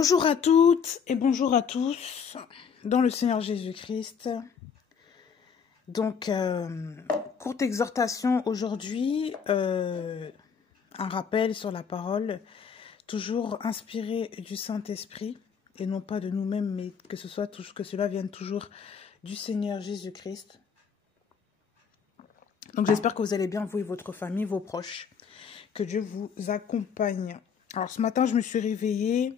Bonjour à toutes et bonjour à tous dans le Seigneur Jésus-Christ. Donc, courte exhortation aujourd'hui, un rappel sur la parole, toujours inspiré du Saint-Esprit et non pas de nous-mêmes, mais que cela vienne toujours du Seigneur Jésus-Christ. Donc, j'espère que vous allez bien, vous et votre famille, vos proches, que Dieu vous accompagne. Alors, ce matin, je me suis réveillée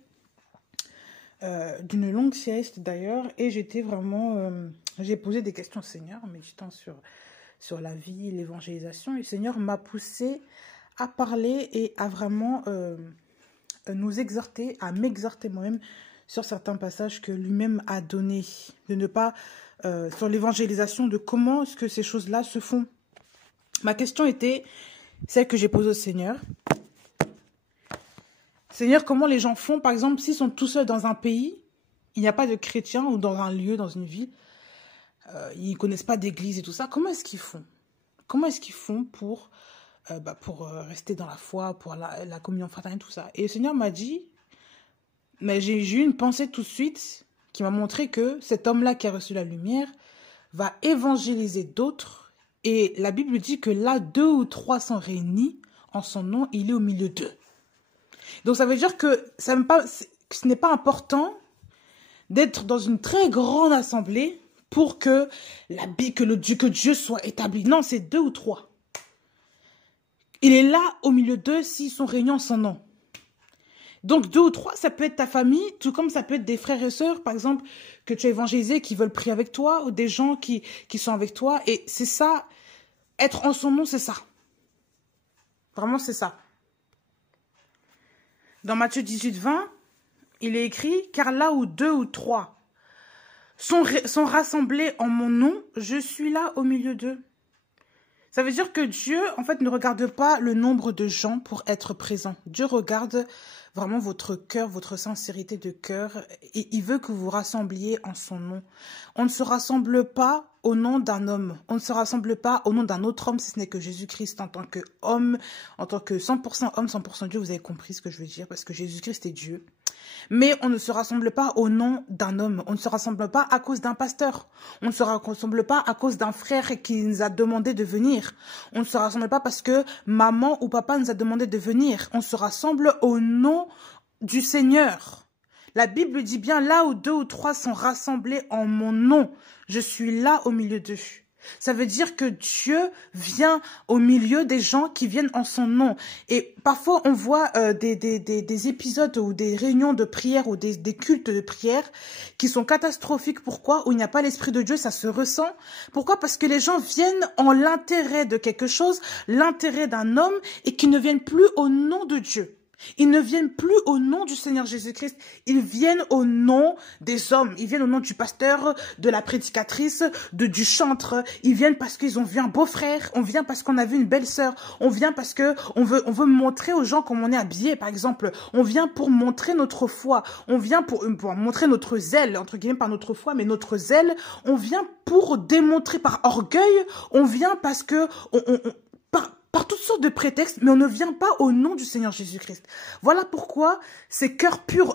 d'une longue sieste d'ailleurs, et j'étais vraiment, j'ai posé des questions au Seigneur, en méditant sur la vie, l'évangélisation, et le Seigneur m'a poussé à parler et à vraiment nous exhorter, à m'exhorter moi-même sur certains passages que lui-même a donnés, de ne pas, sur l'évangélisation, de comment est-ce que ces choses-là se font. Ma question était celle que j'ai posée au Seigneur. Seigneur, comment les gens font, par exemple, s'ils sont tout seuls dans un pays, il n'y a pas de chrétiens, ou dans un lieu, dans une ville, ils ne connaissent pas d'église et tout ça, comment est-ce qu'ils font? Comment est-ce qu'ils font pour rester dans la foi, pour la communion fraternelle, tout ça? Et le Seigneur m'a dit, mais j'ai eu une pensée tout de suite qui m'a montré que cet homme-là qui a reçu la lumière va évangéliser d'autres. Et la Bible dit que là, 2 ou 3 sont réunis en son nom, il est au milieu d'eux. Donc ça veut dire que ce n'est pas important d'être dans une très grande assemblée pour que Dieu soit établi. Non, c'est 2 ou 3. Il est là au milieu d'eux s'ils sont réunis en son nom. Donc 2 ou 3, ça peut être ta famille, tout comme ça peut être des frères et sœurs, par exemple, que tu as évangélisés, qui veulent prier avec toi, ou des gens qui sont avec toi. Et c'est ça, être en son nom, c'est ça. Vraiment, c'est ça. Dans Matthieu 18, 20, il est écrit « Car là où 2 ou 3 sont rassemblés en mon nom, je suis là au milieu d'eux. » Ça veut dire que Dieu, en fait, ne regarde pas le nombre de gens pour être présent. Dieu regarde vraiment votre cœur, votre sincérité de cœur. Et il veut que vous vous rassembliez en son nom. On ne se rassemble pas au nom d'un homme. On ne se rassemble pas au nom d'un autre homme, si ce n'est que Jésus-Christ en tant qu'homme, en tant que 100% homme, 100% Dieu. Vous avez compris ce que je veux dire, parce que Jésus-Christ est Dieu. Mais on ne se rassemble pas au nom d'un homme. On ne se rassemble pas à cause d'un pasteur. On ne se rassemble pas à cause d'un frère qui nous a demandé de venir. On ne se rassemble pas parce que maman ou papa nous a demandé de venir. On se rassemble au nom du Seigneur. La Bible dit bien, là où 2 ou 3 sont rassemblés en mon nom, je suis là au milieu d'eux. Ça veut dire que Dieu vient au milieu des gens qui viennent en son nom. Et parfois, on voit des épisodes ou des réunions de prière ou des cultes de prière qui sont catastrophiques. Pourquoi? Où il n'y a pas l'Esprit de Dieu, ça se ressent. Pourquoi? Parce que les gens viennent en l'intérêt de quelque chose, l'intérêt d'un homme, et qui ne viennent plus au nom de Dieu. Ils ne viennent plus au nom du Seigneur Jésus-Christ, ils viennent au nom des hommes, ils viennent au nom du pasteur, de la prédicatrice, du chantre, ils viennent parce qu'ils ont vu un beau frère, on vient parce qu'on a vu une belle sœur, on vient parce que on veut montrer aux gens comment on est habillé, par exemple, on vient pour montrer notre foi, on vient pour montrer notre zèle, entre guillemets par notre foi, mais notre zèle, on vient pour démontrer par orgueil, on vient parce que par toutes sortes de prétextes, mais on ne vient pas au nom du Seigneur Jésus-Christ. Voilà pourquoi ces cœurs purs,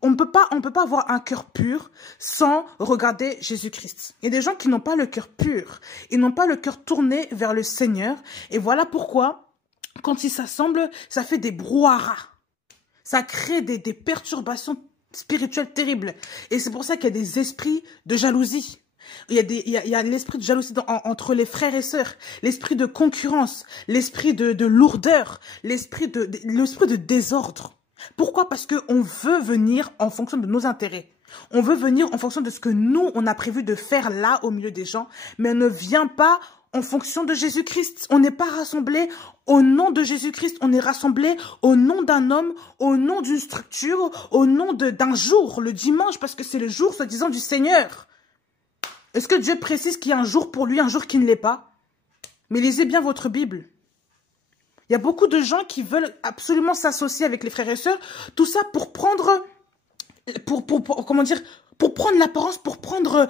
on ne peut pas avoir un cœur pur sans regarder Jésus-Christ. Il y a des gens qui n'ont pas le cœur pur, ils n'ont pas le cœur tourné vers le Seigneur, et voilà pourquoi, quand ils s'assemblent, ça fait des brouhahas. Ça crée des perturbations spirituelles terribles. Et c'est pour ça qu'il y a des esprits de jalousie. Il y a l'esprit de jalousie entre les frères et sœurs, l'esprit de concurrence, l'esprit de lourdeur, l'esprit de désordre. Pourquoi? Parce qu'on veut venir en fonction de nos intérêts. On veut venir en fonction de ce que nous, on a prévu de faire là, au milieu des gens, mais on ne vient pas en fonction de Jésus-Christ. On n'est pas rassemblé au nom de Jésus-Christ, on est rassemblé au nom d'un homme, au nom d'une structure, au nom d'un jour, le dimanche, parce que c'est le jour, soi-disant, du Seigneur. Est-ce que Dieu précise qu'il y a un jour pour lui, un jour qui ne l'est pas? Mais lisez bien votre Bible. Il y a beaucoup de gens qui veulent absolument s'associer avec les frères et sœurs. Tout ça pour prendre, comment dire, pour prendre l'apparence, pour prendre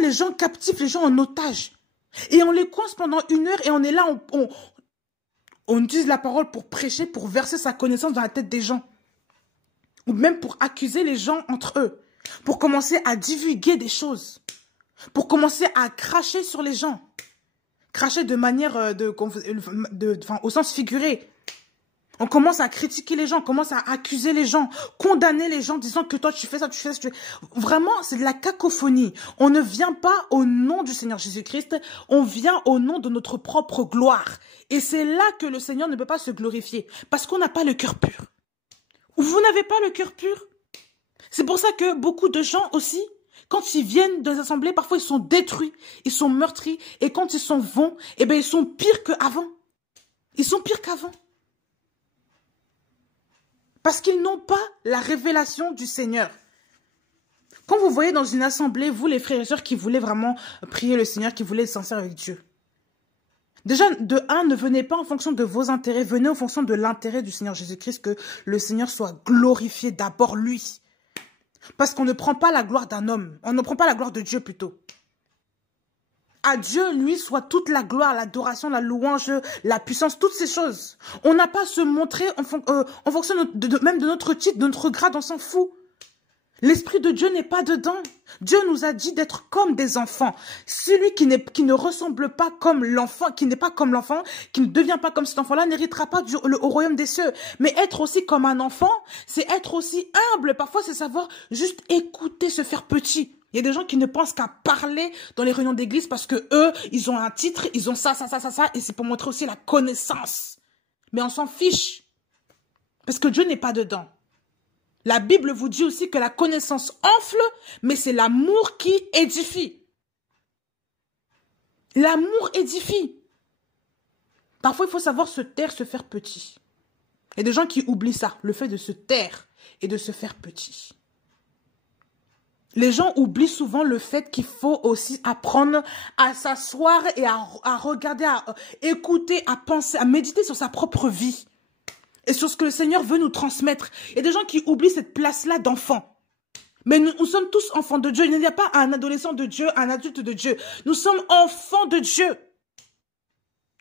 les gens captifs, les gens en otage. Et on les coince pendant 1 heure et on est là, on utilise la parole pour prêcher, pour verser sa connaissance dans la tête des gens. ou même pour accuser les gens entre eux, pour commencer à divulguer des choses, pour commencer à cracher sur les gens. Cracher de manière au sens figuré. On commence à critiquer les gens, on commence à accuser les gens, condamner les gens, disant que toi tu fais ça, tu fais ça, tu fais... Vraiment, c'est de la cacophonie. On ne vient pas au nom du Seigneur Jésus-Christ, on vient au nom de notre propre gloire. Et c'est là que le Seigneur ne peut pas se glorifier, parce qu'on n'a pas le cœur pur. Vous n'avez pas le cœur pur. C'est pour ça que beaucoup de gens aussi, quand ils viennent dans les assemblées, parfois ils sont détruits, ils sont meurtris, et quand ils s'en vont, eh bien ils sont pires qu'avant. Ils sont pires qu'avant. Parce qu'ils n'ont pas la révélation du Seigneur. Quand vous voyez dans une assemblée, vous les frères et sœurs qui voulaient vraiment prier le Seigneur, qui voulaient être sincères avec Dieu. Déjà, de un, ne venez pas en fonction de vos intérêts, venez en fonction de l'intérêt du Seigneur Jésus-Christ, que le Seigneur soit glorifié d'abord lui. Parce qu'on ne prend pas la gloire d'un homme, on ne prend pas la gloire de Dieu plutôt. À Dieu, lui, soit toute la gloire, l'adoration, la louange, la puissance, toutes ces choses. On n'a pas à se montrer en fonction même de notre titre, de notre grade, on s'en fout. L'Esprit de Dieu n'est pas dedans. Dieu nous a dit d'être comme des enfants. Celui qui ne ressemble pas comme l'enfant, qui n'est pas comme l'enfant, qui ne devient pas comme cet enfant-là, n'héritera pas au royaume des cieux. Mais être aussi comme un enfant, c'est être aussi humble. Parfois, c'est savoir juste écouter, se faire petit. Il y a des gens qui ne pensent qu'à parler dans les réunions d'église parce que eux, ils ont un titre, ils ont ça, et c'est pour montrer aussi la connaissance. Mais on s'en fiche. Parce que Dieu n'est pas dedans. La Bible vous dit aussi que la connaissance enfle, mais c'est l'amour qui édifie. L'amour édifie. Parfois, il faut savoir se taire, se faire petit. Il y a des gens qui oublient ça, le fait de se taire et de se faire petit. Les gens oublient souvent le fait qu'il faut aussi apprendre à s'asseoir et à regarder, à écouter, à penser, à méditer sur sa propre vie. Et sur ce que le Seigneur veut nous transmettre. Il y a des gens qui oublient cette place-là d'enfant. Mais nous sommes tous enfants de Dieu. Il n'y a pas un adolescent de Dieu, un adulte de Dieu. Nous sommes enfants de Dieu.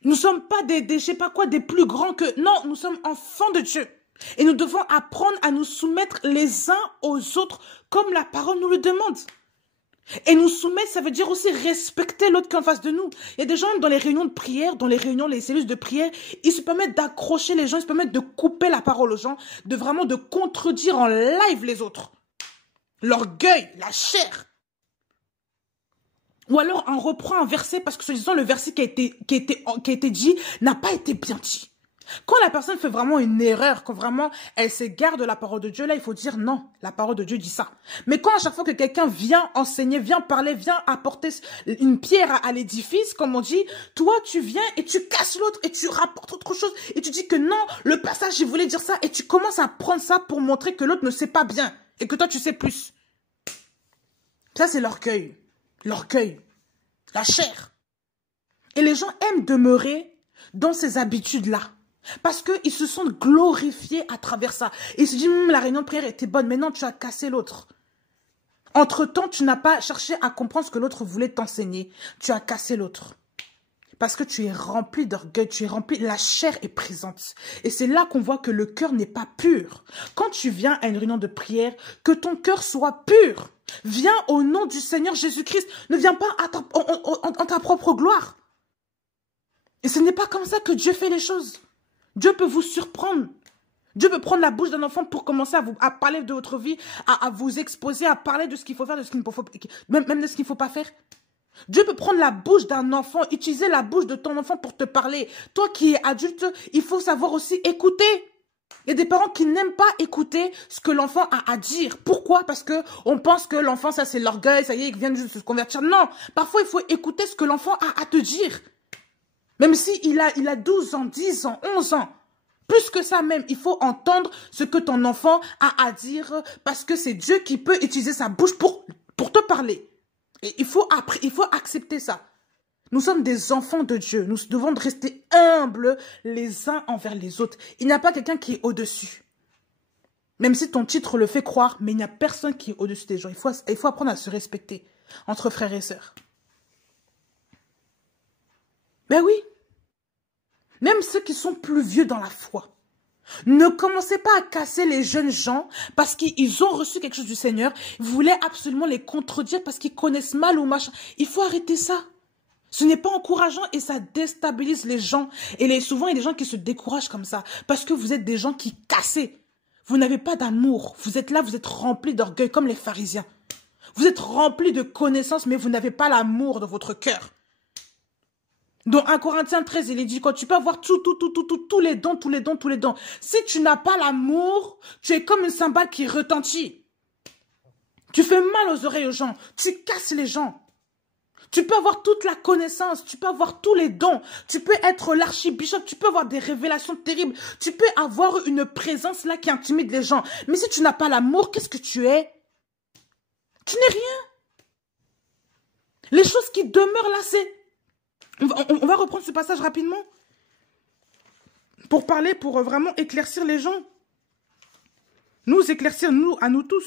Nous ne sommes pas je sais pas quoi, des plus grands que... Non, nous sommes enfants de Dieu. Et nous devons apprendre à nous soumettre les uns aux autres comme la parole nous le demande. Et nous soumettre, ça veut dire aussi respecter l'autre qui est en face de nous. Il y a des gens dans les réunions de prière, dans les réunions, les cellules de prière, ils se permettent d'accrocher les gens, ils se permettent de couper la parole aux gens, de contredire en live les autres. L'orgueil, la chair. Ou alors on reprend un verset parce que soi-disant le verset qui a été dit n'a pas été bien dit. Quand la personne fait vraiment une erreur, quand vraiment elle s'égare de la parole de Dieu, là, il faut dire non, la parole de Dieu dit ça. Mais quand à chaque fois que quelqu'un vient enseigner, vient parler, vient apporter une pierre à l'édifice, comme on dit, toi, tu viens et tu casses l'autre et tu rapportes autre chose et tu dis que non, le passage, il voulait dire ça et tu commences à prendre ça pour montrer que l'autre ne sait pas bien et que toi, tu sais plus. Ça, c'est l'orgueil. L'orgueil. La chair. Et les gens aiment demeurer dans ces habitudes-là. Parce qu'ils se sentent glorifiés à travers ça. Et ils se disent, la réunion de prière était bonne, mais non, tu as cassé l'autre. Entre-temps, tu n'as pas cherché à comprendre ce que l'autre voulait t'enseigner. Tu as cassé l'autre. Parce que tu es rempli d'orgueil, tu es rempli, la chair est présente. Et c'est là qu'on voit que le cœur n'est pas pur. Quand tu viens à une réunion de prière, que ton cœur soit pur. Viens au nom du Seigneur Jésus-Christ. Ne viens pas en ta propre gloire. Et ce n'est pas comme ça que Dieu fait les choses. Dieu peut vous surprendre. Dieu peut prendre la bouche d'un enfant pour commencer à parler de votre vie, à vous exposer, à parler de ce qu'il faut faire, de ce qu'il ne faut, même de ce qu'il ne faut pas faire. Dieu peut prendre la bouche d'un enfant, utiliser la bouche de ton enfant pour te parler. Toi qui es adulte, il faut savoir aussi écouter. Il y a des parents qui n'aiment pas écouter ce que l'enfant a à dire. Pourquoi? Parce que on pense que l'enfant, ça c'est l'orgueil, ça y est, il vient juste de se convertir. Non, parfois il faut écouter ce que l'enfant a à te dire. Même s'il a 12 ans, 10 ans, 11 ans. Plus que ça même, il faut entendre ce que ton enfant a à dire parce que c'est Dieu qui peut utiliser sa bouche pour te parler. Et il faut accepter ça. Nous sommes des enfants de Dieu. Nous devons rester humbles les uns envers les autres. Il n'y a pas quelqu'un qui est au-dessus. Même si ton titre le fait croire, mais il n'y a personne qui est au-dessus des gens. Il faut apprendre à se respecter entre frères et sœurs. Ben oui. Même ceux qui sont plus vieux dans la foi. Ne commencez pas à casser les jeunes gens parce qu'ils ont reçu quelque chose du Seigneur. Vous voulez absolument les contredire parce qu'ils connaissent mal ou machin. Il faut arrêter ça. Ce n'est pas encourageant et ça déstabilise les gens. Et souvent, il y a des gens qui se découragent comme ça parce que vous êtes des gens qui cassez. Vous n'avez pas d'amour. Vous êtes là, vous êtes remplis d'orgueil comme les pharisiens. Vous êtes remplis de connaissances, mais vous n'avez pas l'amour dans votre cœur. Dans 1 Corinthiens 13, il est dit, quand tu peux avoir tous les dons, tous les dons, tous les dons. Si tu n'as pas l'amour, tu es comme une cymbale qui retentit. Tu fais mal aux oreilles aux gens. Tu casses les gens. Tu peux avoir toute la connaissance. Tu peux avoir tous les dons. Tu peux être l'archibishop. Tu peux avoir des révélations terribles. Tu peux avoir une présence là qui intimide les gens. Mais si tu n'as pas l'amour, qu'est-ce que tu es? Tu n'es rien. Les choses qui demeurent là, c'est... On va reprendre ce passage rapidement pour parler, pour vraiment éclaircir les gens. Nous éclaircir, nous, à nous tous.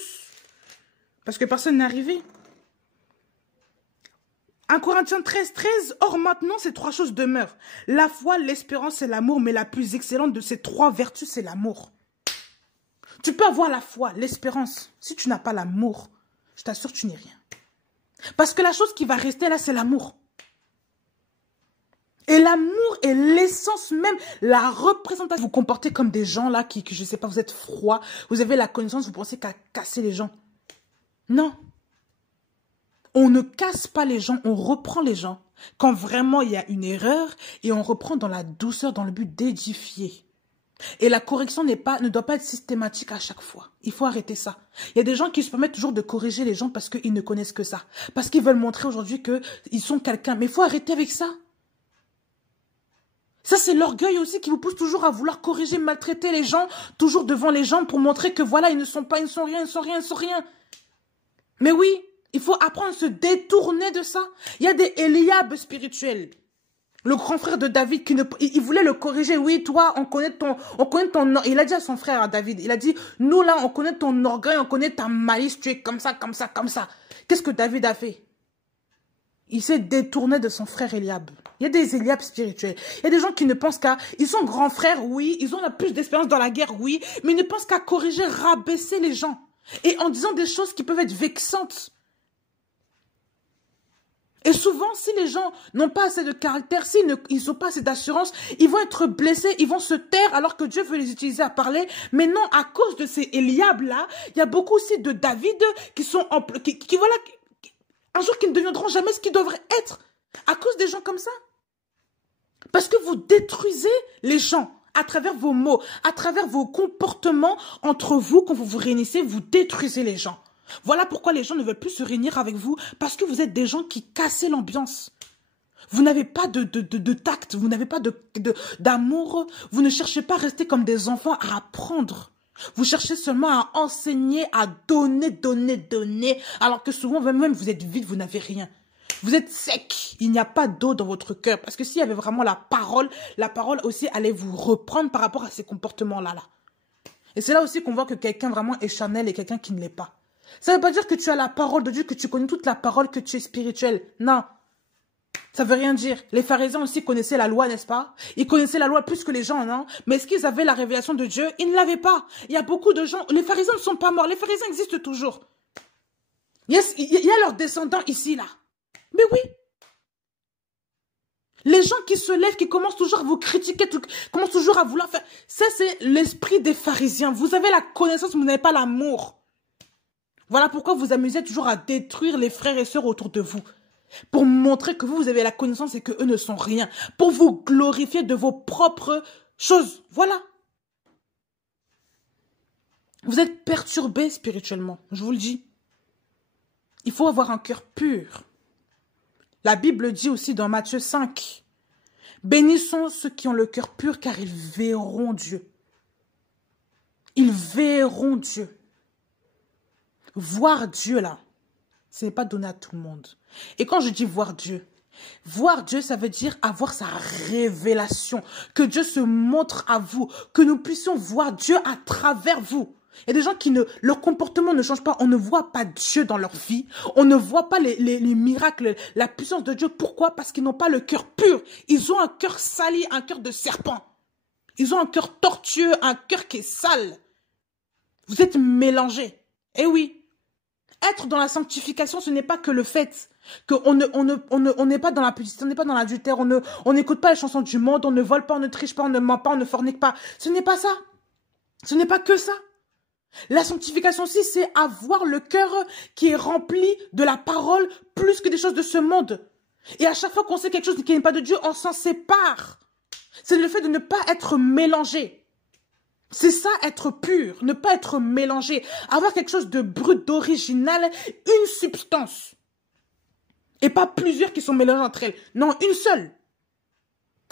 Parce que personne n'est arrivé. 1 Corinthiens 13, 13. Or maintenant, ces 3 choses demeurent. La foi, l'espérance et l'amour, mais la plus excellente de ces 3 vertus, c'est l'amour. Tu peux avoir la foi, l'espérance. Si tu n'as pas l'amour, je t'assure, tu n'es rien. Parce que la chose qui va rester là, c'est l'amour. Et l'amour est l'essence même, la représentation. Vous comportez comme des gens là qui je sais pas, vous êtes froid, vous avez la connaissance, vous pensez qu'à casser les gens. Non. On ne casse pas les gens, on reprend les gens. Quand vraiment il y a une erreur et on reprend dans la douceur, dans le but d'édifier. Et la correction ne doit pas être systématique à chaque fois. Il faut arrêter ça. Il y a des gens qui se permettent toujours de corriger les gens parce qu'ils ne connaissent que ça. Parce qu'ils veulent montrer aujourd'hui qu'ils sont quelqu'un. Mais il faut arrêter avec ça. Ça, c'est l'orgueil aussi qui vous pousse toujours à vouloir corriger, maltraiter les gens, toujours devant les gens pour montrer que voilà, ils ne sont pas, ils ne sont rien, ils ne sont rien, ils ne sont rien. Mais oui, il faut apprendre à se détourner de ça. Il y a des Eliab spirituels. Le grand frère de David, il voulait le corriger. Oui, toi, on connaît ton, il a dit à son frère, à David, il a dit, nous là, on connaît ton orgueil, on connaît ta malice, tu es comme ça, comme ça, comme ça. Qu'est-ce que David a fait? Il s'est détourné de son frère Eliab. Il y a des Eliab spirituels. Il y a des gens qui ne pensent qu'à... Ils sont grands frères, oui. Ils ont la plus d'expérience dans la guerre, oui. Mais ils ne pensent qu'à corriger, rabaisser les gens. Et en disant des choses qui peuvent être vexantes. Et souvent, si les gens n'ont pas assez de caractère, s'ils n'ont pas assez d'assurance, ils vont être blessés, ils vont se taire alors que Dieu veut les utiliser à parler. Mais non, à cause de ces Eliab-là, il y a beaucoup aussi de David qui sont... voilà... Un jour, qui ne deviendront jamais ce qu'ils devraient être. À cause des gens comme ça. Parce que vous détruisez les gens à travers vos mots, à travers vos comportements entre vous. Quand vous vous réunissez, vous détruisez les gens. Voilà pourquoi les gens ne veulent plus se réunir avec vous. Parce que vous êtes des gens qui cassez l'ambiance. Vous n'avez pas de tact. Vous n'avez pas d'amour. Vous ne cherchez pas à rester comme des enfants, à apprendre. Vous cherchez seulement à enseigner, à donner, alors que souvent, même vous êtes vide, vous n'avez rien. Vous êtes sec, il n'y a pas d'eau dans votre cœur. Parce que s'il y avait vraiment la parole aussi allait vous reprendre par rapport à ces comportements-là. Et c'est là aussi qu'on voit que quelqu'un vraiment est charnel et quelqu'un qui ne l'est pas. Ça ne veut pas dire que tu as la parole de Dieu, que tu connais toute la parole, que tu es spirituel. Non. Ça veut rien dire. Les pharisiens aussi connaissaient la loi, n'est-ce pas? Ils connaissaient la loi plus que les gens, non? Mais est-ce qu'ils avaient la révélation de Dieu? Ils ne l'avaient pas. Il y a beaucoup de gens... Les pharisiens ne sont pas morts. Les pharisiens existent toujours. Yes, il y a leurs descendants ici, là. Mais oui. Les gens qui se lèvent, qui commencent toujours à vous critiquer, commencent toujours à vouloir faire... Ça, c'est l'esprit des pharisiens. Vous avez la connaissance, mais vous n'avez pas l'amour. Voilà pourquoi vous amusez toujours à détruire les frères et sœurs autour de vous. Pour montrer que vous avez la connaissance et qu'eux ne sont rien. Pour vous glorifier de vos propres choses. Voilà. Vous êtes perturbés spirituellement. Je vous le dis. Il faut avoir un cœur pur. La Bible dit aussi dans Matthieu 5. Bénissons ceux qui ont le cœur pur car ils verront Dieu. Ils verront Dieu. Voir Dieu là. Ce n'est pas donné à tout le monde. Et quand je dis voir Dieu, ça veut dire avoir sa révélation. Que Dieu se montre à vous. Que nous puissions voir Dieu à travers vous. Il y a des gens qui leur comportement ne change pas. On ne voit pas Dieu dans leur vie. On ne voit pas les miracles, la puissance de Dieu. Pourquoi? Parce qu'ils n'ont pas le cœur pur. Ils ont un cœur sali, un cœur de serpent. Ils ont un cœur tortueux, un cœur qui est sale. Vous êtes mélangés. Eh oui. Être dans la sanctification, ce n'est pas que le fait qu'on n'est pas dans la publicité, on n'est pas dans l'adultère, on n'écoute pas les chansons du monde, on ne vole pas, on ne triche pas, on ne ment pas, on ne fornique pas. Ce n'est pas ça. Ce n'est pas que ça. La sanctification aussi, c'est avoir le cœur qui est rempli de la parole plus que des choses de ce monde. Et à chaque fois qu'on sait quelque chose qui n'est pas de Dieu, on s'en sépare. C'est le fait de ne pas être mélangé. C'est ça, être pur, ne pas être mélangé. Avoir quelque chose de brut, d'original, une substance. Et pas plusieurs qui sont mélangées entre elles. Non, une seule.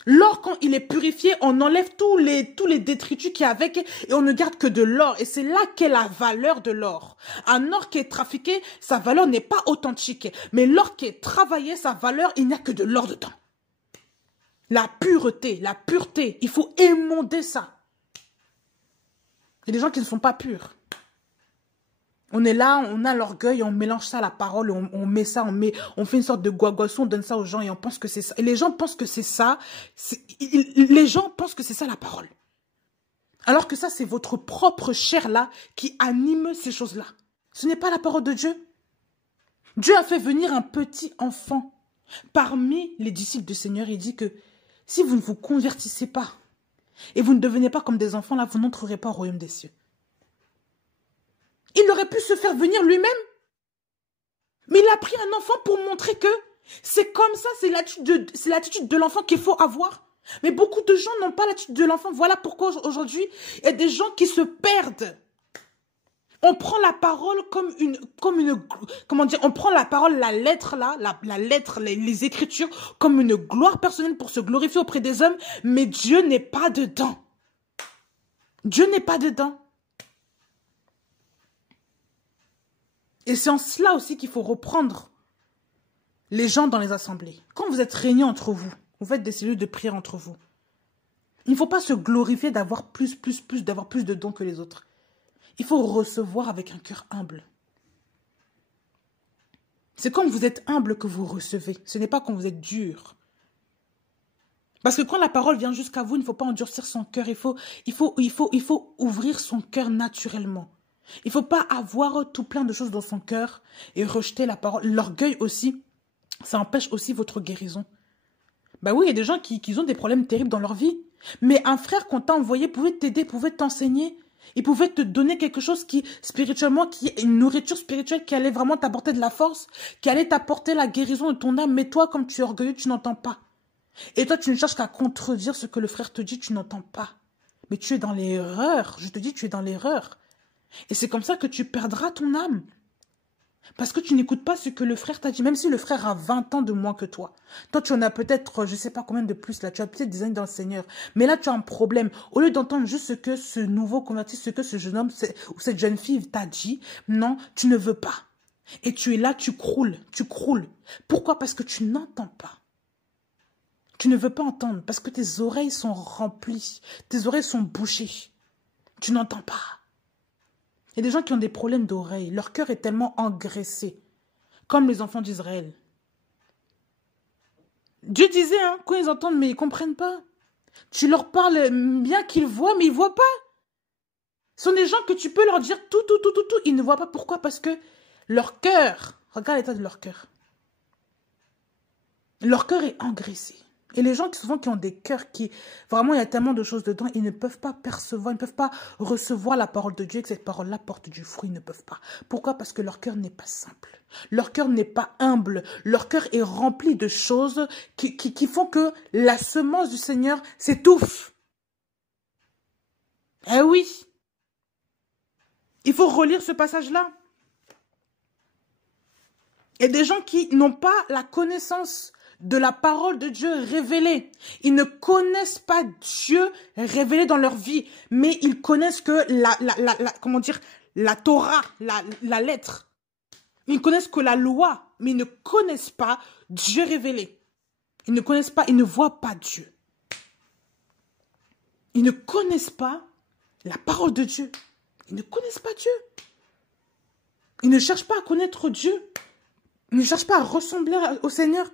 L'or, quand il est purifié, on enlève tous les détritus qu'il y a avec et on ne garde que de l'or. Et c'est là qu'est la valeur de l'or. Un or qui est trafiqué, sa valeur n'est pas authentique. Mais l'or qui est travaillé, sa valeur, il n'y a que de l'or dedans. La pureté, il faut émonder ça. Il y a des gens qui ne sont pas purs. On est là, on a l'orgueil, on mélange ça à la parole, on met ça, on fait une sorte de guaguasson, on donne ça aux gens et on pense que c'est ça. Et les gens pensent que c'est ça. Les gens pensent que c'est ça la parole. Alors que ça, c'est votre propre chair là qui anime ces choses-là. Ce n'est pas la parole de Dieu. Dieu a fait venir un petit enfant parmi les disciples du Seigneur. Il dit que si vous ne vous convertissez pas et vous ne devenez pas comme des enfants, là, vous n'entrerez pas au royaume des cieux. Il aurait pu se faire venir lui-même. Mais il a pris un enfant pour montrer que c'est comme ça, c'est l'attitude de l'enfant qu'il faut avoir. Mais beaucoup de gens n'ont pas l'attitude de l'enfant. Voilà pourquoi aujourd'hui, il y a des gens qui se perdent. On prend la parole comment dire, on prend la parole, la lettre là, la lettre, les écritures, comme une gloire personnelle pour se glorifier auprès des hommes, mais Dieu n'est pas dedans. Dieu n'est pas dedans. Et c'est en cela aussi qu'il faut reprendre les gens dans les assemblées. Quand vous êtes réunis entre vous, vous faites des cellules de prière entre vous. Il ne faut pas se glorifier d'avoir d'avoir plus de dons que les autres. Il faut recevoir avec un cœur humble. C'est quand vous êtes humble que vous recevez. Ce n'est pas quand vous êtes dur. Parce que quand la parole vient jusqu'à vous, il ne faut pas endurcir son cœur. Il faut ouvrir son cœur naturellement. Il ne faut pas avoir tout plein de choses dans son cœur et rejeter la parole. L'orgueil aussi, ça empêche aussi votre guérison. Ben oui, il y a des gens qui ont des problèmes terribles dans leur vie. Mais un frère qu'on t'a envoyé pouvait t'aider, pouvait t'enseigner. Il pouvait te donner quelque chose qui, spirituellement, qui est une nourriture spirituelle qui allait vraiment t'apporter de la force, qui allait t'apporter la guérison de ton âme. Mais toi, comme tu es orgueilleux, tu n'entends pas. Et toi, tu ne cherches qu'à contredire ce que le frère te dit, tu n'entends pas. Mais tu es dans l'erreur. Je te dis, tu es dans l'erreur. Et c'est comme ça que tu perdras ton âme. Parce que tu n'écoutes pas ce que le frère t'a dit. Même si le frère a 20 ans de moins que toi. Toi, tu en as peut-être, je ne sais pas combien de plus là. Tu as peut-être des années dans le Seigneur. Mais là, tu as un problème. Au lieu d'entendre juste ce que ce nouveau converti, ce que ce jeune homme ou cette jeune fille t'a dit, non, tu ne veux pas. Et tu es là, tu croules. Pourquoi? Parce que tu n'entends pas. Tu ne veux pas entendre. Parce que tes oreilles sont remplies. Tes oreilles sont bouchées. Tu n'entends pas. Il y a des gens qui ont des problèmes d'oreilles. Leur cœur est tellement engraissé. Comme les enfants d'Israël. Dieu disait, hein, quand ils entendent, mais ils ne comprennent pas. Tu leur parles bien qu'ils voient, mais ils ne voient pas. Ce sont des gens que tu peux leur dire tout. Ils ne voient pas. Pourquoi? Parce que leur cœur, regarde l'état de leur cœur. Leur cœur est engraissé. Et les gens souvent qui ont des cœurs qui, vraiment, il y a tellement de choses dedans, ils ne peuvent pas percevoir, ils ne peuvent pas recevoir la parole de Dieu et que cette parole-là porte du fruit, ils ne peuvent pas. Pourquoi? Parce que leur cœur n'est pas simple. Leur cœur n'est pas humble. Leur cœur est rempli de choses qui font que la semence du Seigneur s'étouffe. Eh oui! Il faut relire ce passage-là. Il y a des gens qui n'ont pas la connaissance de la parole de Dieu révélée. Ils ne connaissent pas Dieu révélé dans leur vie, mais ils connaissent que comment dire, la Torah, la lettre. Ils connaissent que la loi, mais ils ne connaissent pas Dieu révélé. Ils ne connaissent pas, ils ne voient pas Dieu. Ils ne connaissent pas la parole de Dieu. Ils ne connaissent pas Dieu. Ils ne cherchent pas à connaître Dieu. Ils ne cherchent pas à ressembler au Seigneur.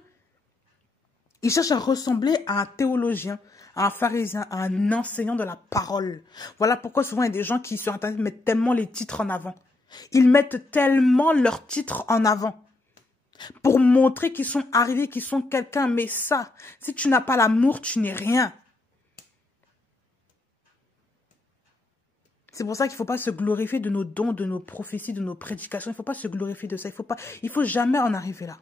Ils cherchent à ressembler à un théologien, à un pharisien, à un enseignant de la parole. Voilà pourquoi souvent il y a des gens qui sur Internet mettent tellement les titres en avant. Ils mettent tellement leurs titres en avant pour montrer qu'ils sont arrivés, qu'ils sont quelqu'un. Mais ça, si tu n'as pas l'amour, tu n'es rien. C'est pour ça qu'il ne faut pas se glorifier de nos dons, de nos prophéties, de nos prédications. Il ne faut pas se glorifier de ça. Il faut jamais en arriver là.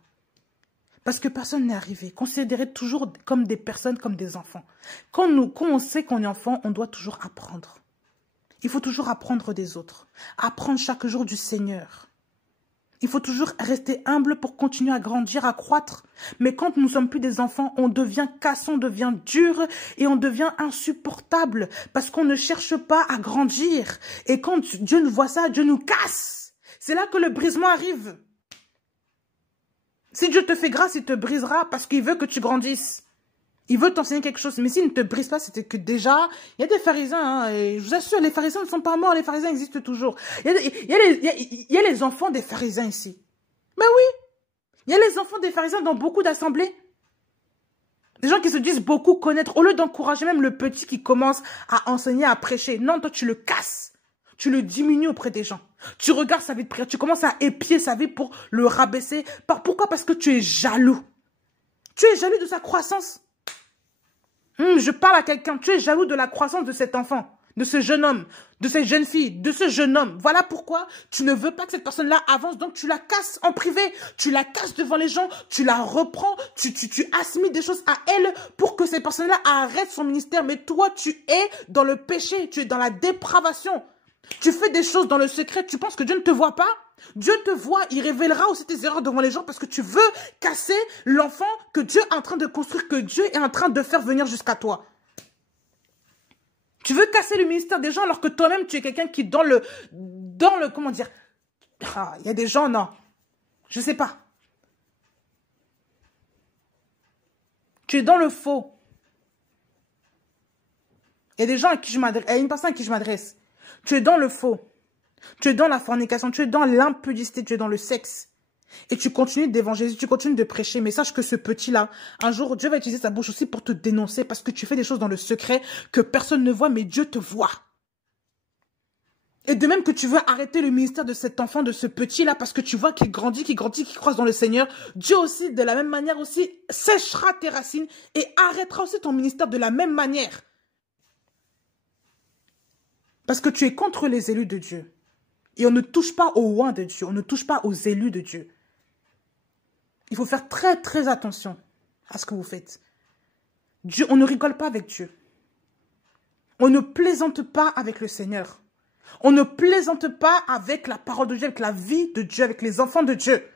Parce que personne n'est arrivé. Considérez toujours comme des personnes, comme des enfants. Quand on sait qu'on est enfant, on doit toujours apprendre. Il faut toujours apprendre des autres. Apprendre chaque jour du Seigneur. Il faut toujours rester humble pour continuer à grandir, à croître. Mais quand nous ne sommes plus des enfants, on devient cassant, on devient dur et on devient insupportable parce qu'on ne cherche pas à grandir. Et quand Dieu nous voit ça, Dieu nous casse. C'est là que le brisement arrive. Si Dieu te fait grâce, il te brisera parce qu'il veut que tu grandisses. Il veut t'enseigner quelque chose. Mais s'il ne te brise pas, c'était que déjà, il y a des pharisiens. Hein, et je vous assure, les pharisiens ne sont pas morts. Les pharisiens existent toujours. Il y a les enfants des pharisiens ici. Mais oui, il y a les enfants des pharisiens dans beaucoup d'assemblées. Des gens qui se disent beaucoup connaître. Au lieu d'encourager même le petit qui commence à enseigner, à prêcher. Non, toi, tu le casses. Tu le diminues auprès des gens. Tu regardes sa vie de prière. Tu commences à épier sa vie pour le rabaisser. Pourquoi? Parce que tu es jaloux. Tu es jaloux de sa croissance. Je parle à quelqu'un. Tu es jaloux de la croissance de cet enfant, de ce jeune homme, de cette jeune fille, de ce jeune homme. Voilà pourquoi tu ne veux pas que cette personne-là avance. Donc, tu la casses en privé. Tu la casses devant les gens. Tu la reprends. Tu assimiles des choses à elle pour que cette personne-là arrête son ministère. Mais toi, tu es dans le péché. Tu es dans la dépravation. Tu fais des choses dans le secret. Tu penses que Dieu ne te voit pas? Dieu te voit, il révélera aussi tes erreurs devant les gens parce que tu veux casser l'enfant que Dieu est en train de construire, que Dieu est en train de faire venir jusqu'à toi. Tu veux casser le ministère des gens alors que toi-même tu es quelqu'un qui comment dire, il y a des gens, non, je sais pas. Tu es dans le faux. Il y a des gens à qui je m'adresse, il y a une personne à qui je m'adresse. Tu es dans le faux. Tu es dans la fornication, tu es dans l'impudicité, tu es dans le sexe. Et tu continues d'évangéliser, tu continues de prêcher. Mais sache que ce petit-là, un jour, Dieu va utiliser sa bouche aussi pour te dénoncer parce que tu fais des choses dans le secret que personne ne voit, mais Dieu te voit. Et de même que tu veux arrêter le ministère de cet enfant, de ce petit-là, parce que tu vois qu'il grandit, qu'il croise dans le Seigneur, Dieu aussi, de la même manière aussi, séchera tes racines et arrêtera aussi ton ministère de la même manière. Parce que tu es contre les élus de Dieu. Et on ne touche pas aux oins de Dieu. On ne touche pas aux élus de Dieu. Il faut faire très, très attention à ce que vous faites. Dieu, on ne rigole pas avec Dieu. On ne plaisante pas avec le Seigneur. On ne plaisante pas avec la parole de Dieu, avec la vie de Dieu, avec les enfants de Dieu.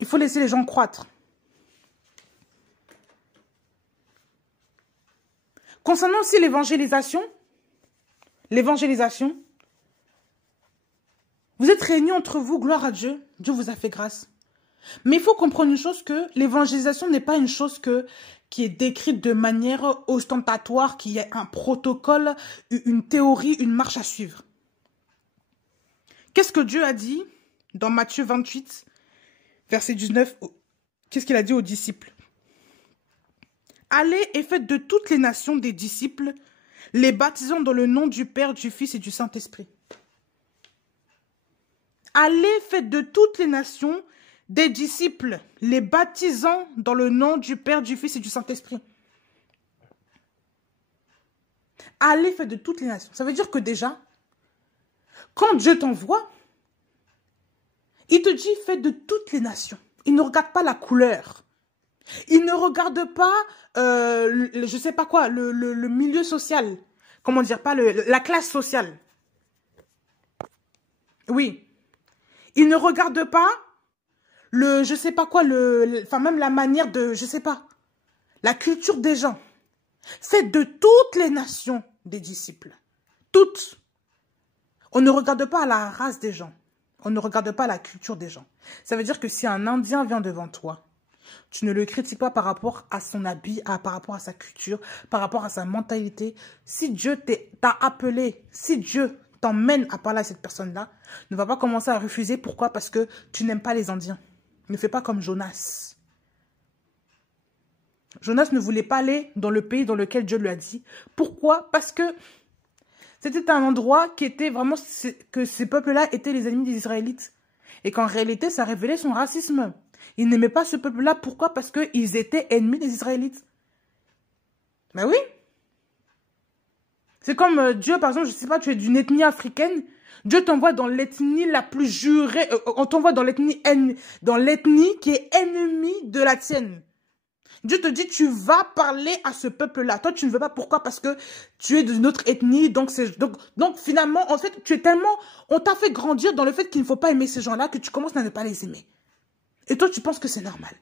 Il faut laisser les gens croître. Concernant aussi l'évangélisation, vous êtes réunis entre vous, gloire à Dieu. Dieu vous a fait grâce. Mais il faut comprendre une chose, que l'évangélisation n'est pas une chose qui est décrite de manière ostentatoire, qui est un protocole, une théorie, une marche à suivre. Qu'est-ce que Dieu a dit dans Matthieu 28, verset 19? Qu'est-ce qu'il a dit aux disciples? Allez et faites de toutes les nations des disciples, les baptisant dans le nom du Père, du Fils et du Saint-Esprit. Allez, faites de toutes les nations des disciples, les baptisant dans le nom du Père, du Fils et du Saint-Esprit. Allez, faites de toutes les nations. Ça veut dire que déjà, quand Dieu t'envoie, il te dit, faites de toutes les nations. Il ne regarde pas la couleur. Il ne regarde pas, je sais pas quoi, le milieu social. Comment dire, pas la classe sociale. Oui. Il ne regarde pas je sais pas quoi, enfin même la manière de, je sais pas, la culture des gens. Faites de toutes les nations des disciples. Toutes. On ne regarde pas à la race des gens. On ne regarde pas à la culture des gens. Ça veut dire que si un Indien vient devant toi, tu ne le critiques pas par rapport à son habit, par rapport à sa culture, par rapport à sa mentalité. Si Dieu t'a appelé, si Dieu t'emmène à parler à cette personne-là, ne va pas commencer à refuser. Pourquoi? Parce que tu n'aimes pas les Indiens. Ne fais pas comme Jonas. Jonas ne voulait pas aller dans le pays dans lequel Dieu lui a dit. Pourquoi? Parce que c'était un endroit qui était vraiment... que ces peuples-là étaient les ennemis des Israélites. Et qu'en réalité, ça révélait son racisme. Il n'aimait pas ce peuple-là. Pourquoi? Parce qu'ils étaient ennemis des Israélites. Ben oui. C'est comme Dieu, par exemple, je ne sais pas, tu es d'une ethnie africaine. Dieu t'envoie dans l'ethnie la plus jurée. On t'envoie dans l'ethnie qui est ennemie de la tienne. Dieu te dit, tu vas parler à ce peuple-là. Toi, tu ne veux pas. Pourquoi? Parce que tu es d'une autre ethnie. Donc finalement, en fait, tu es tellement... On t'a fait grandir dans le fait qu'il ne faut pas aimer ces gens-là que tu commences à ne pas les aimer. Et toi, tu penses que c'est normal.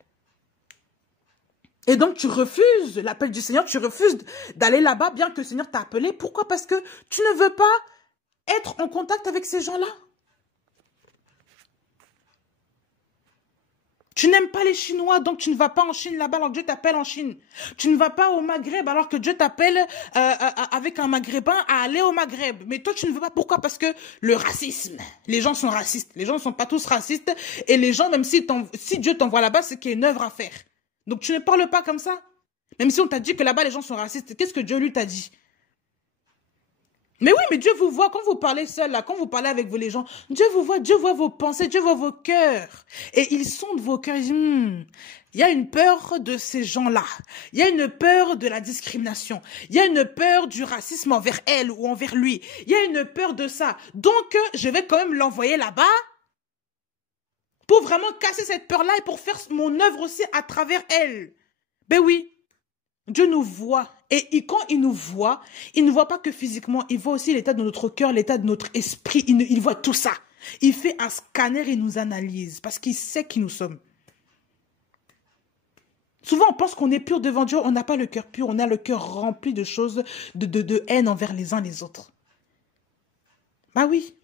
Et donc, tu refuses l'appel du Seigneur. Tu refuses d'aller là-bas, bien que le Seigneur t'a appelé. Pourquoi? Parce que tu ne veux pas être en contact avec ces gens-là. Tu n'aimes pas les Chinois, donc tu ne vas pas en Chine là-bas alors que Dieu t'appelle en Chine. Tu ne vas pas au Maghreb alors que Dieu t'appelle avec un Maghrébin à aller au Maghreb. Mais toi, tu ne veux pas. Pourquoi? Parce que le racisme. Les gens sont racistes. Les gens ne sont pas tous racistes. Et les gens, même si Dieu t'envoie là-bas, c'est qu'il y a une œuvre à faire. Donc tu ne parles pas comme ça. Même si on t'a dit que là-bas, les gens sont racistes. Qu'est-ce que Dieu lui t'a dit? Mais oui, mais Dieu vous voit quand vous parlez seul, là, quand vous parlez avec les gens. Dieu vous voit, Dieu voit vos pensées, Dieu voit vos cœurs. Et ils sondent vos cœurs. Ils disent, il y a une peur de ces gens-là. Il y a une peur de la discrimination. Il y a une peur du racisme envers elle ou envers lui. Il y a une peur de ça. Donc, je vais quand même l'envoyer là-bas pour vraiment casser cette peur-là et pour faire mon œuvre aussi à travers elle. Ben oui. Dieu nous voit. Et quand il nous voit, il ne voit pas que physiquement, il voit aussi l'état de notre cœur, l'état de notre esprit. Il voit tout ça. Il fait un scanner et nous analyse parce qu'il sait qui nous sommes. Souvent, on pense qu'on est pur devant Dieu. On n'a pas le cœur pur. On a le cœur rempli de choses, de haine envers les uns les autres. Bah oui.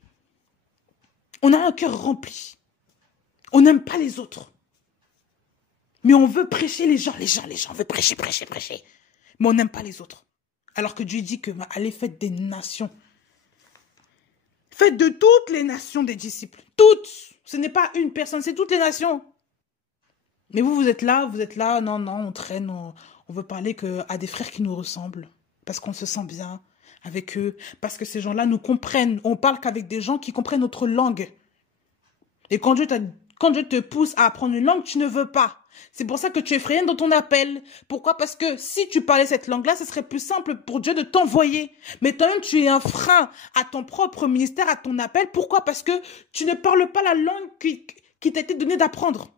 On a un cœur rempli. On n'aime pas les autres. Mais on veut prêcher les gens. On veut prêcher. Mais on n'aime pas les autres. Alors que Dieu dit que allez, faites des nations. Faites de toutes les nations des disciples. Toutes. Ce n'est pas une personne, c'est toutes les nations. Mais vous êtes là, non, on traîne, on veut parler à des frères qui nous ressemblent. Parce qu'on se sent bien avec eux. Parce que ces gens-là nous comprennent. On parle qu'avec des gens qui comprennent notre langue. Et quand Dieu te pousse à apprendre une langue, tu ne veux pas. C'est pour ça que tu es effrayé dans ton appel. Pourquoi? Parce que si tu parlais cette langue-là, ce serait plus simple pour Dieu de t'envoyer. Mais toi-même, tu es un frein à ton propre ministère, à ton appel. Pourquoi? Parce que tu ne parles pas la langue qui t'a été donnée d'apprendre.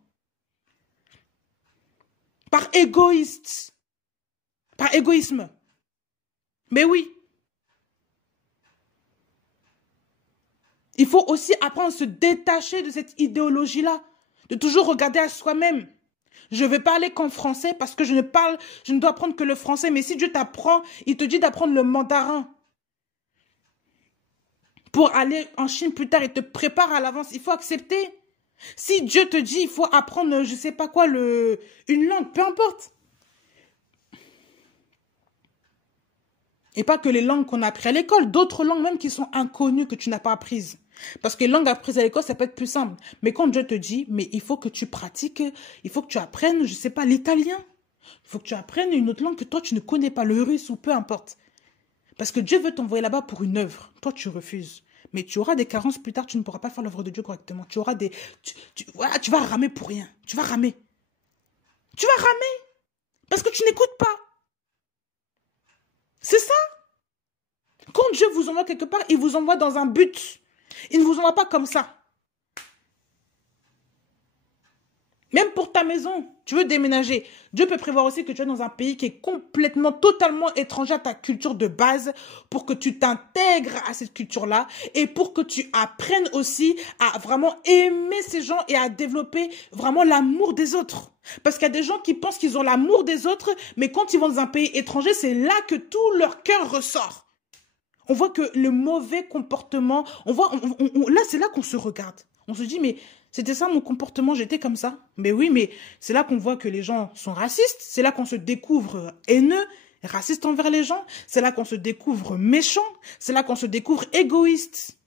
Par égoïsme. Mais oui. Il faut aussi apprendre à se détacher de cette idéologie-là. De toujours regarder à soi-même. Je vais parler qu'en français parce que je ne dois apprendre que le français. Mais si Dieu t'apprend, il te dit d'apprendre le mandarin. Pour aller en Chine plus tard, il te prépare à l'avance. Il faut accepter. Si Dieu te dit, il faut apprendre, je ne sais pas quoi, une langue, peu importe. Et pas que les langues qu'on a apprises à l'école, d'autres langues même qui sont inconnues que tu n'as pas apprises. Parce que les langues apprises à l'école, ça peut être plus simple. Mais quand Dieu te dit, mais il faut que tu pratiques, il faut que tu apprennes, je ne sais pas, l'italien. Il faut que tu apprennes une autre langue que toi, tu ne connais pas, le russe ou peu importe. Parce que Dieu veut t'envoyer là-bas pour une œuvre. Toi, tu refuses. Mais tu auras des carences plus tard, tu ne pourras pas faire l'œuvre de Dieu correctement. Tu auras voilà, tu vas ramer pour rien. Tu vas ramer. Parce que tu n'écoutes pas. C'est ça. Quand Dieu vous envoie quelque part, il vous envoie dans un but. Il ne vous envoie pas comme ça. Même pour ta maison, tu veux déménager. Dieu peut prévoir aussi que tu es dans un pays qui est complètement, totalement étranger à ta culture de base pour que tu t'intègres à cette culture-là et pour que tu apprennes aussi à vraiment aimer ces gens et à développer vraiment l'amour des autres. Parce qu'il y a des gens qui pensent qu'ils ont l'amour des autres, mais quand ils vont dans un pays étranger, c'est là que tout leur cœur ressort. On voit que le mauvais comportement, là, c'est là qu'on se regarde. On se dit, mais c'était ça mon comportement, j'étais comme ça. Mais oui, mais c'est là qu'on voit que les gens sont racistes. C'est là qu'on se découvre haineux, raciste envers les gens. C'est là qu'on se découvre méchant. C'est là qu'on se découvre égoïste.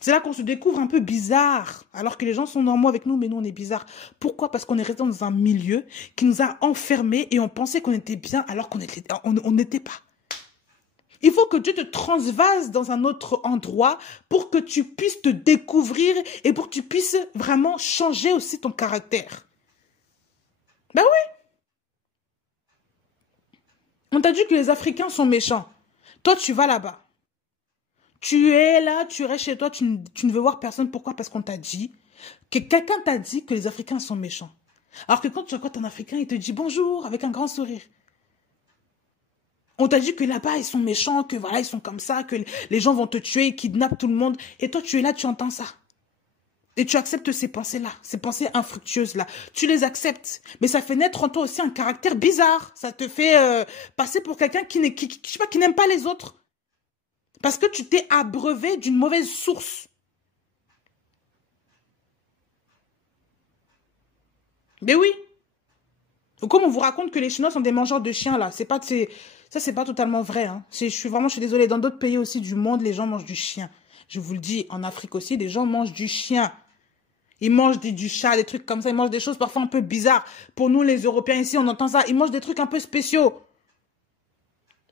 C'est là qu'on se découvre un peu bizarre, alors que les gens sont normaux avec nous, mais nous, on est bizarre. Pourquoi? Parce qu'on est resté dans un milieu qui nous a enfermés et on pensait qu'on était bien alors qu'on n'était pas. Il faut que Dieu te transvase dans un autre endroit pour que tu puisses te découvrir et pour que tu puisses vraiment changer aussi ton caractère. Ben oui. On t'a dit que les Africains sont méchants. Toi, tu vas là-bas. Tu es là, tu restes chez toi, tu ne veux voir personne. Pourquoi? Parce qu'on t'a dit, que quelqu'un t'a dit que les Africains sont méchants. Alors que quand tu rencontres un Africain, il te dit bonjour avec un grand sourire. On t'a dit que là-bas, ils sont méchants, que voilà, ils sont comme ça, que les gens vont te tuer, ils kidnappent tout le monde. Et toi, tu es là, tu entends ça. Et tu acceptes ces pensées-là, ces pensées infructueuses-là. Tu les acceptes. Mais ça fait naître en toi aussi un caractère bizarre. Ça te fait passer pour quelqu'un qui n'aime pas les autres. Parce que tu t'es abreuvé d'une mauvaise source. Mais oui. Comme on vous raconte que les Chinois sont des mangeurs de chiens, là. Ça, c'est pas totalement vrai. Hein. Je suis désolée. Dans d'autres pays aussi du monde, les gens mangent du chien. Je vous le dis, en Afrique aussi, les gens mangent du chien. Ils mangent du chat, des trucs comme ça. Ils mangent des choses parfois un peu bizarres. Pour nous, les Européens ici, on entend ça. Ils mangent des trucs un peu spéciaux.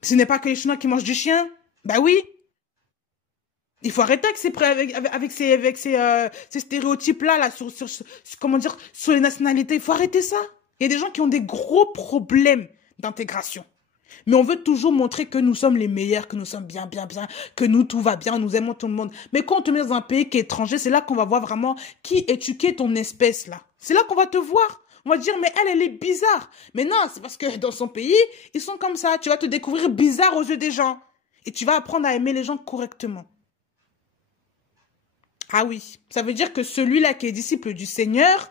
Ce n'est pas que les Chinois qui mangent du chien. Bah oui. Il faut arrêter avec ces stéréotypes-là, là, comment dire, sur les nationalités. Il faut arrêter ça. Il y a des gens qui ont des gros problèmes d'intégration. Mais on veut toujours montrer que nous sommes les meilleurs, que nous sommes bien, que nous, tout va bien, nous aimons tout le monde. Mais quand on te met dans un pays qui est étranger, c'est là qu'on va voir vraiment qui es-tu, qui est ton espèce, là. C'est là qu'on va te voir. On va dire, mais elle est bizarre. Mais non, c'est parce que dans son pays, ils sont comme ça. Tu vas te découvrir bizarre aux yeux des gens. Et tu vas apprendre à aimer les gens correctement. Ah oui, ça veut dire que celui-là qui est disciple du Seigneur,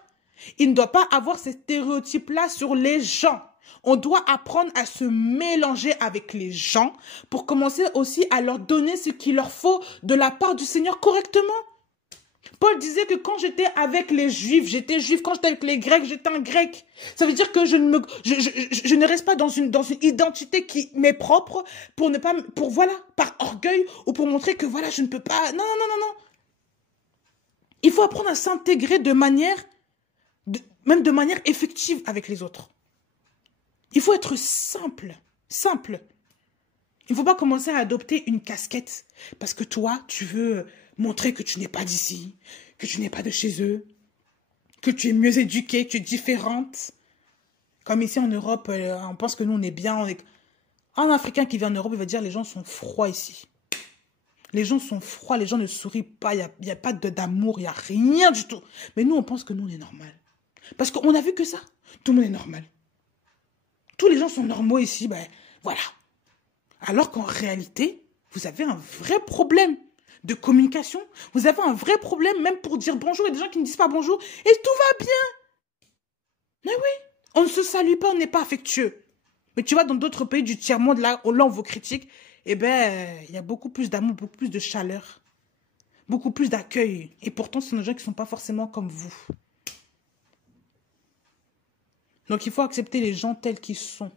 il ne doit pas avoir ces stéréotypes-là sur les gens. On doit apprendre à se mélanger avec les gens pour commencer aussi à leur donner ce qu'il leur faut de la part du Seigneur correctement. Paul disait que quand j'étais avec les Juifs, j'étais Juif. Quand j'étais avec les Grecs, j'étais un Grec. Ça veut dire que je ne reste pas dans une identité qui m'est propre voilà, par orgueil ou pour montrer que voilà, je ne peux pas. Non. Il faut apprendre à s'intégrer même de manière effective avec les autres. Il faut être simple. Il ne faut pas commencer à adopter une casquette parce que toi, tu veux montrer que tu n'es pas d'ici, que tu n'es pas de chez eux, que tu es mieux éduquée, que tu es différente. Comme ici en Europe, on pense que nous, on est bien. Un Africain qui vient en Europe, il va dire les gens sont froids ici. Les gens sont froids, les gens ne sourient pas, il n'y a pas d'amour, il n'y a rien du tout. Mais nous, on pense que nous, on est normal. Parce qu'on a vu que ça. Tout le monde est normal. Tous les gens sont normaux ici, ben voilà. Alors qu'en réalité, vous avez un vrai problème de communication. Vous avez un vrai problème même pour dire bonjour. Il y a des gens qui ne disent pas bonjour et tout va bien. Mais oui, on ne se salue pas, on n'est pas affectueux. Mais tu vois, dans d'autres pays du tiers-monde, là on vous critique, eh ben, il y a beaucoup plus d'amour, beaucoup plus de chaleur, beaucoup plus d'accueil. Et pourtant, ce sont des gens qui ne sont pas forcément comme vous. Donc, il faut accepter les gens tels qu'ils sont.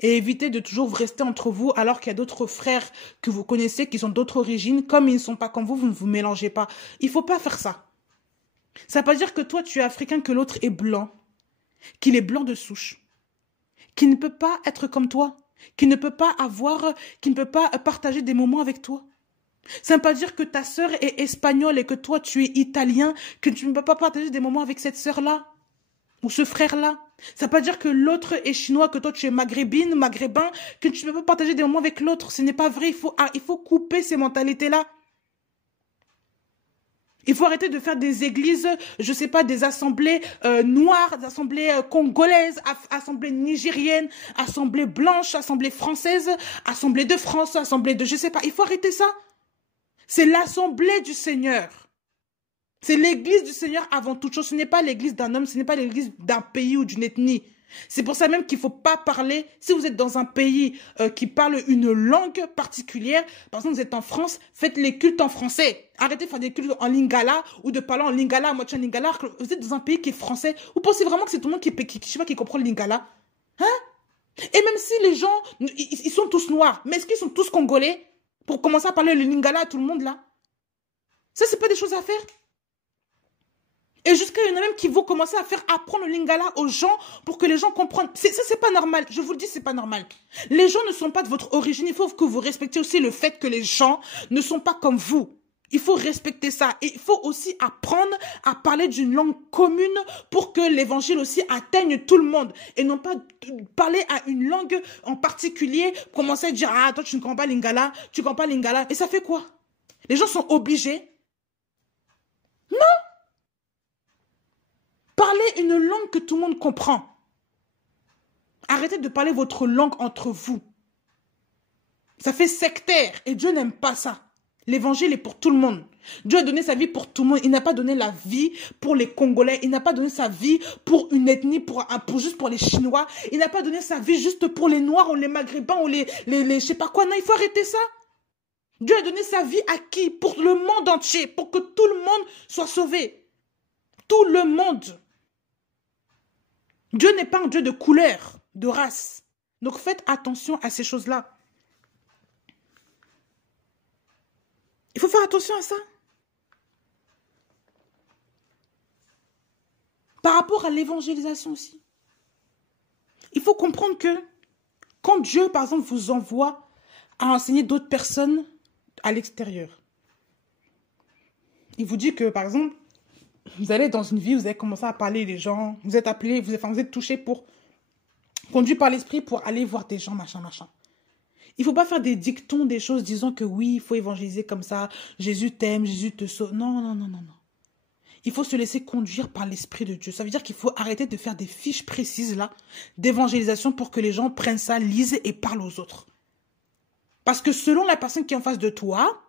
Et éviter de toujours rester entre vous alors qu'il y a d'autres frères que vous connaissez qui sont d'autres origines. Comme ils ne sont pas comme vous ne vous mélangez pas. Il ne faut pas faire ça. Ça ne veut pas dire que toi, tu es africain, que l'autre est blanc. Qu'il est blanc de souche. Qu'il ne peut pas être comme toi. Qu'il ne peut pas partager des moments avec toi. Ça ne veut pas dire que ta sœur est espagnole et que toi, tu es italien, que tu ne peux pas partager des moments avec cette sœur-là. Ou ce frère-là. Ça ne veut pas dire que l'autre est chinois, que toi tu es maghrébin, que tu ne peux pas partager des moments avec l'autre. Ce n'est pas vrai. Il faut couper ces mentalités-là. Il faut arrêter de faire des églises, je ne sais pas, des assemblées noires, des assemblées congolaises, assemblées nigériennes, assemblées blanches, assemblées françaises, assemblées de France, assemblées de je ne sais pas. Il faut arrêter ça. C'est l'assemblée du Seigneur. C'est l'église du Seigneur avant toute chose. Ce n'est pas l'église d'un homme, ce n'est pas l'église d'un pays ou d'une ethnie. C'est pour ça même qu'il ne faut pas parler, si vous êtes dans un pays qui parle une langue particulière, par exemple vous êtes en France, faites les cultes en français. Arrêtez de faire des cultes en lingala ou de parler en lingala, à moitié en lingala. Vous êtes dans un pays qui est français. Vous pensez vraiment que c'est tout le monde qui comprend le lingala? Hein? Et même si les gens, ils sont tous noirs, mais est-ce qu'ils sont tous congolais pour commencer à parler le lingala à tout le monde là? Ça, c'est pas des choses à faire. Et jusqu'à il y en a même qui vont commencer à faire apprendre le lingala aux gens pour que les gens comprennent. Ça, c'est pas normal. Je vous le dis, c'est pas normal. Les gens ne sont pas de votre origine. Il faut que vous respectiez aussi le fait que les gens ne sont pas comme vous. Il faut respecter ça. Et il faut aussi apprendre à parler d'une langue commune pour que l'évangile aussi atteigne tout le monde. Et non pas parler à une langue en particulier, commencer à dire, ah, toi, tu ne comprends pas lingala, tu ne comprends pas lingala. Et ça fait quoi? Les gens sont obligés. Parlez une langue que tout le monde comprend. Arrêtez de parler votre langue entre vous. Ça fait sectaire et Dieu n'aime pas ça. L'évangile est pour tout le monde. Dieu a donné sa vie pour tout le monde. Il n'a pas donné la vie pour les Congolais. Il n'a pas donné sa vie pour une ethnie, juste pour les Chinois. Il n'a pas donné sa vie juste pour les Noirs ou les Maghrébins ou les je sais pas quoi. Non, il faut arrêter ça. Dieu a donné sa vie à qui? Pour le monde entier. Pour que tout le monde soit sauvé. Tout le monde. Dieu n'est pas un Dieu de couleur, de race. Donc faites attention à ces choses-là. Il faut faire attention à ça. Par rapport à l'évangélisation aussi. Il faut comprendre que quand Dieu, par exemple, vous envoie à enseigner d'autres personnes à l'extérieur, il vous dit que, par exemple, vous allez dans une vie, vous allez commencer à parler des gens, vous êtes appelé, vous êtes touché pour, conduit par l'esprit pour aller voir des gens, machin, machin. Il ne faut pas faire des dictons, des choses disant que oui, il faut évangéliser comme ça, Jésus t'aime, Jésus te sauve. Non, non, non, non, non. Il faut se laisser conduire par l'Esprit de Dieu. Ça veut dire qu'il faut arrêter de faire des fiches précises là, d'évangélisation pour que les gens prennent ça, lisent et parlent aux autres. Parce que selon la personne qui est en face de toi,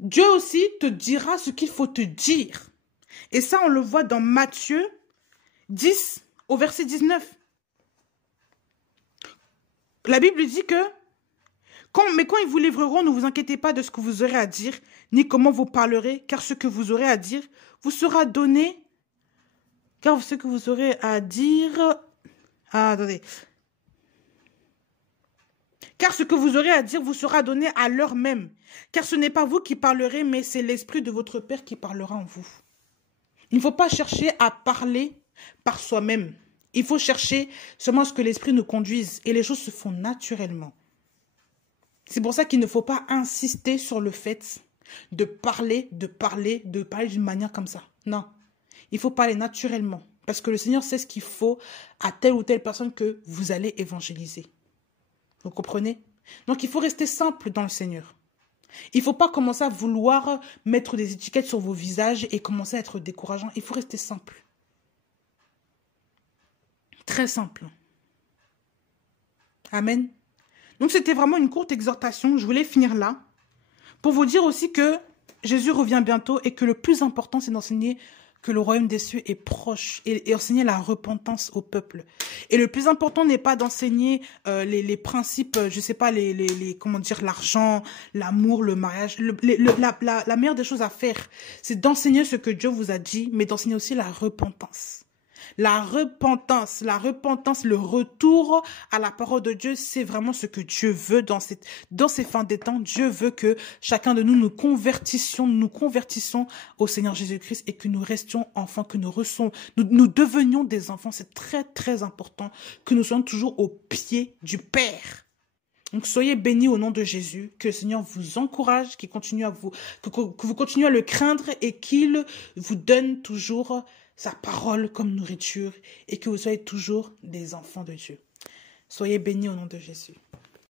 Dieu aussi te dira ce qu'il faut te dire. Et ça, on le voit dans Matthieu 10 au verset 19. La Bible dit que, mais quand ils vous livreront, ne vous inquiétez pas de ce que vous aurez à dire, ni comment vous parlerez, car ce que vous aurez à dire vous sera donné. Car ce que vous aurez à dire... Ah, attendez. Car ce que vous aurez à dire vous sera donné à l'heure même. Car ce n'est pas vous qui parlerez, mais c'est l'Esprit de votre Père qui parlera en vous. Il ne faut pas chercher à parler par soi-même. Il faut chercher seulement à ce que l'Esprit nous conduise. Et les choses se font naturellement. C'est pour ça qu'il ne faut pas insister sur le fait de parler d'une manière comme ça. Non. Il faut parler naturellement. Parce que le Seigneur sait ce qu'il faut à telle ou telle personne que vous allez évangéliser. Vous comprenez? Donc il faut rester simple dans le Seigneur. Il ne faut pas commencer à vouloir mettre des étiquettes sur vos visages et commencer à être décourageant. Il faut rester simple. Très simple. Amen. Donc c'était vraiment une courte exhortation. Je voulais finir là. Pour vous dire aussi que Jésus revient bientôt et que le plus important c'est d'enseigner que le royaume des cieux est proche et enseigner la repentance au peuple. Et le plus important n'est pas d'enseigner les principes, je sais pas, comment dire, l'argent, l'amour, le mariage. La meilleure des choses à faire, c'est d'enseigner ce que Dieu vous a dit, mais d'enseigner aussi la repentance. La repentance, le retour à la parole de Dieu, c'est vraiment ce que Dieu veut dans ces fins des temps. Dieu veut que chacun de nous nous convertissons au Seigneur Jésus-Christ et que nous restions enfants, que nous devenions des enfants. C'est très, très important que nous soyons toujours au pied du Père. Donc, soyez bénis au nom de Jésus, que le Seigneur vous encourage, que vous continuez à le craindre et qu'il vous donne toujours sa parole comme nourriture et que vous soyez toujours des enfants de Dieu. Soyez bénis au nom de Jésus.